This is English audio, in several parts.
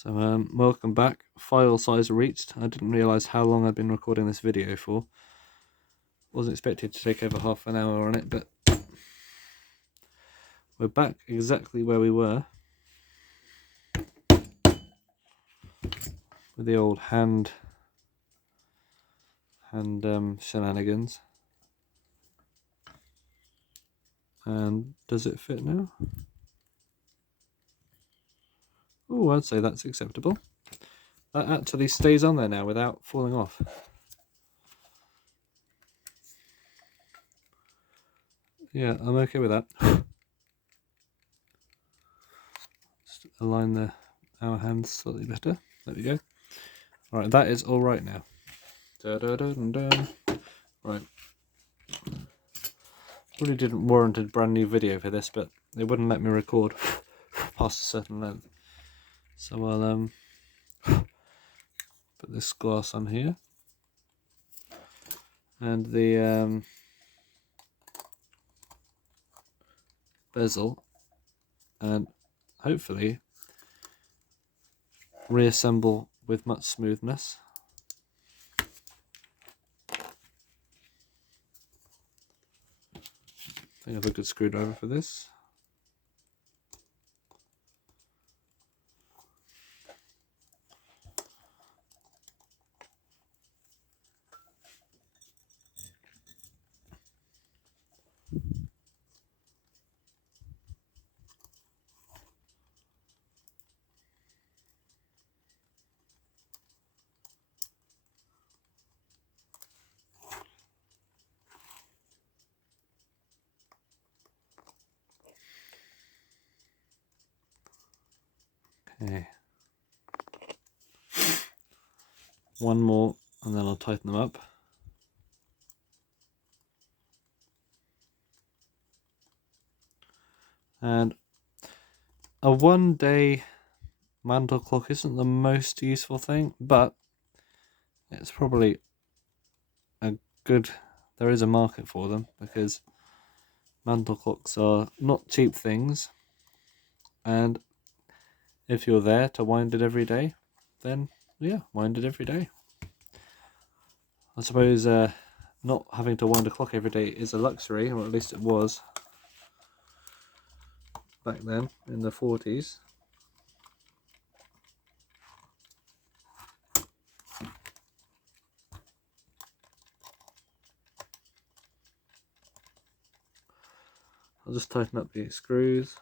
So welcome back. File size reached. I didn't realise how long I'd been recording this video for. Wasn't expected to take over half an hour on it, but we're back exactly where we were with the old hand shenanigans. And does it fit now? Oh, I'd say that's acceptable. That actually stays on there now without falling off. Yeah, I'm okay with that. Just align our hands slightly better. There we go. Alright, that is alright now. Right. Really didn't warrant a brand new video for this, but they wouldn't let me record past a certain length. So I'll put this glass on here. And the bezel, and hopefully reassemble with much smoothness. I think I have a good screwdriver for this. Okay. One more and then I'll tighten them up. And a 1-day mantle clock isn't the most useful thing, but it's probably there is a market for them, because mantle clocks are not cheap things, and if you're there to wind it every day, then yeah, wind it every day. I suppose not having to wind a clock every day is a luxury, or at least it was back then in the 40s. I'll just tighten up the screws.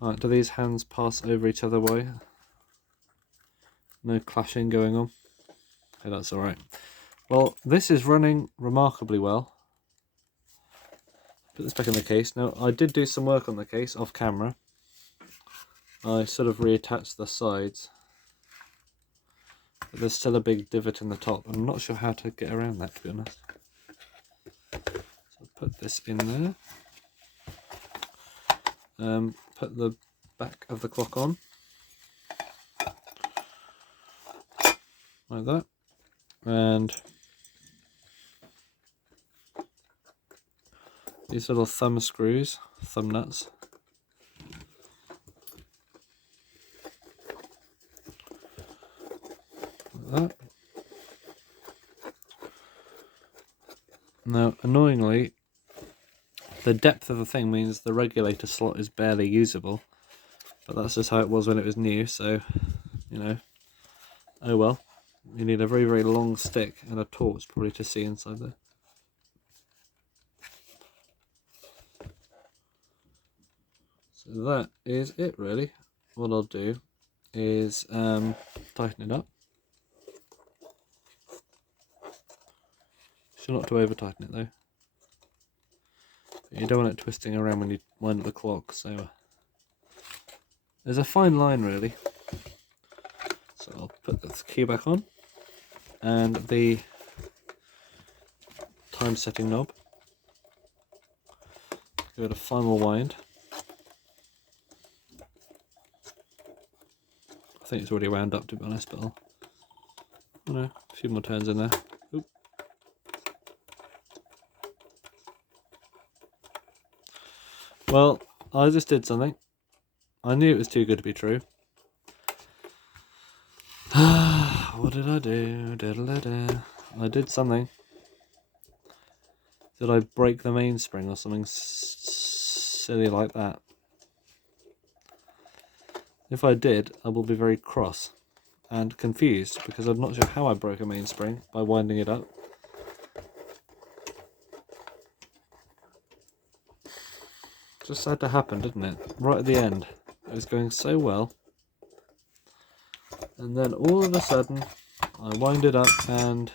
Alright, do these hands pass over each other way? No clashing going on? Okay, that's alright. Well, this is running remarkably well. Put this back in the case. Now, I did do some work on the case off camera. I sort of reattached the sides. But there's still a big divot in the top. I'm not sure how to get around that, to be honest. So I'll put this in there. Put the back of the clock on. Like that. And these little thumb screws, thumb nuts. Like that. Now, annoyingly, the depth of the thing means the regulator slot is barely usable, but that's just how it was when it was new, so, you know, oh well. You need a very, very long stick and a torch probably to see inside there. So that is it, really. What I'll do is tighten it up. Sure not to over tighten it though. You don't want it twisting around when you wind up the clock, so there's a fine line really. So I'll put the key back on and the time setting knob. Give it a final wind. think it's already wound up, to be honest, but a few more turns in there. Oop. Well, I just did something. I knew it was too good to be true. What did I do? I did something. Did I break the mainspring or something silly like that? If I did, I will be very cross and confused because I'm not sure how I broke a mainspring by winding it up. Just had to happen, didn't it? Right at the end. It was going so well. And then all of a sudden, I wind it up and...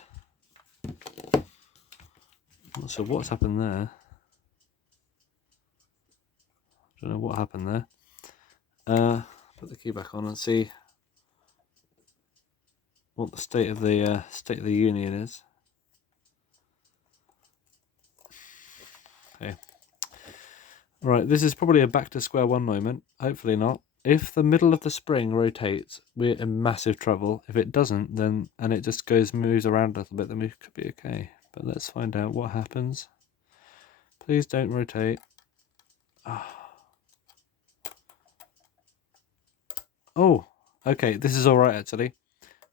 I'm not sure what's happened there. I don't know what happened there. Put the key back on and see what the state of the union is. Okay. Right, this is probably a back to square one moment. Hopefully not. If the middle of the spring rotates, we're in massive trouble. If it doesn't, then and it just moves around a little bit, then we could be okay. But let's find out what happens. Please don't rotate. Oh, okay, this is alright actually.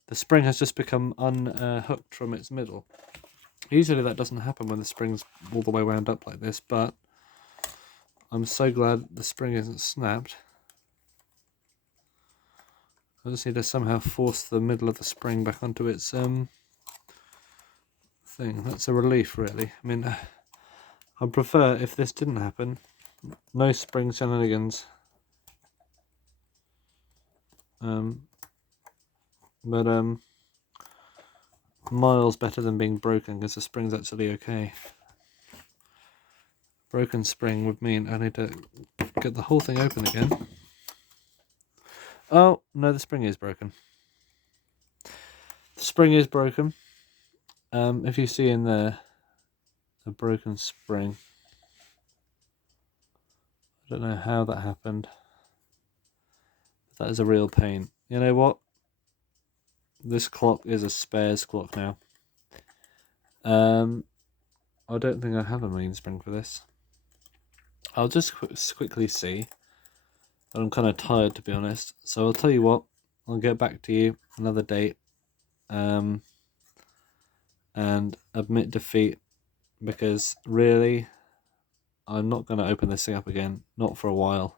The spring has just become unhooked from its middle. Usually that doesn't happen when the spring's all the way wound up like this, but I'm so glad the spring isn't snapped. I just need to somehow force the middle of the spring back onto its thing. That's a relief, really. I mean, I'd prefer if this didn't happen. No spring shenanigans. But miles better than being broken because the spring's actually okay. Broken spring would mean I need to get the whole thing open again. Oh, no, the spring is broken. The spring is broken. If you see in there a broken spring, I don't know how that happened. That is a real pain. You know what? This clock is a spares clock now. I don't think I have a mainspring for this. I'll just quickly see. I'm kind of tired, to be honest. So I'll tell you what. I'll get back to you another date. And admit defeat, because really, I'm not going to open this thing up again. Not for a while.